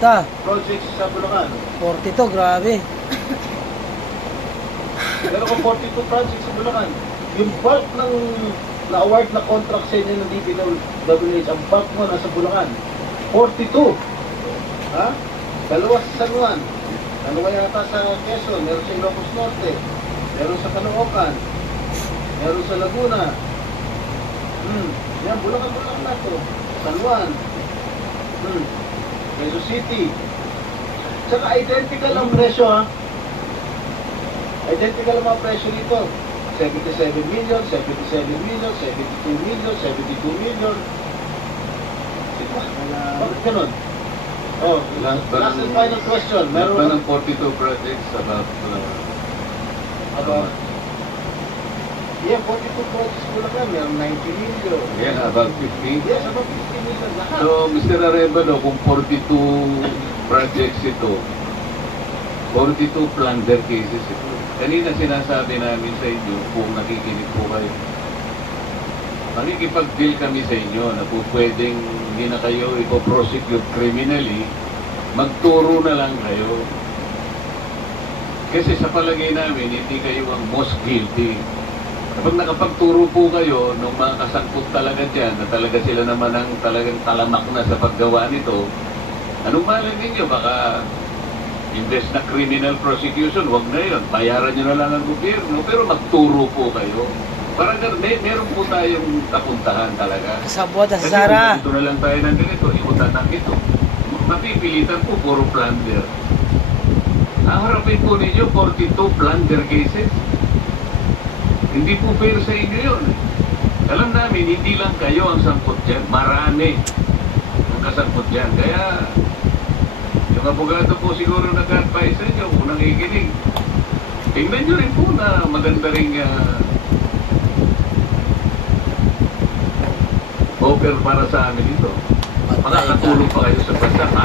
projects sa Bulacan. 42, grabe. Meron ko 42 projects sa Bulacan. Yung bulk ng na-award na contract sa inyo ng DPWH, ang bulk mo nasa Bulacan. 42. Ha? Dalawa sa San Juan. Dalawa yata sa Quezon. Meron sa Ilocos Norte. Meron sa Caloocan. Meron sa Laguna. Yan, Bulacan na to. San Juan. Quezon City. Saka identical ang presyo, ha? Identical ang mga presyo nito. 77 million, 77 million, 72 million, 72 million. Bakit ganun? Oh, last and final question. Meron ba Meron ng 42 projects about yeah, 42 projects ko lang. Meron 90 million. yeah, about 15? Yes, about 50 million lahat. So, Mr. Arevalo, kung 42 projects ito, 42 plunder cases ito. Kanina sinasabi namin sa inyo, kung nakikinig po kayo, makikipag-deal kami sa inyo na po pwedeng hindi na kayo ipoprosecute criminally, magturo na lang kayo. Kasi sa palagay namin, hindi kayo ang most guilty. Kapag nakapagturo po kayo ng mga kasangkot talaga dyan, na talaga sila naman ang talagang talamak na sa paggawa nito, anong malay ninyo? Baka imbes na criminal prosecution, wag na yun. Bayaran nyo na lang ang gobyerno, pero magturo po kayo. Parang meron po tayong kapuntahan talaga. Kasabot sa Kasi Sara. kung dito na lang tayo ng ganito, ikutan ng ito. Mapipilitan po, puro plunder. Ang harapin po ninyo, 42 plunder cases. Hindi po fair sa inyo yun. Alam namin, hindi lang kayo ang sangkot dyan. Marami ang kasangkot dyan. Kaya, yung abogado po siguro nag-advise sa inyo kung nakikinig. Tingnan nyo rin po na maganda rin offer para sa amin ito. Makakatulong pa kayo sa bansa.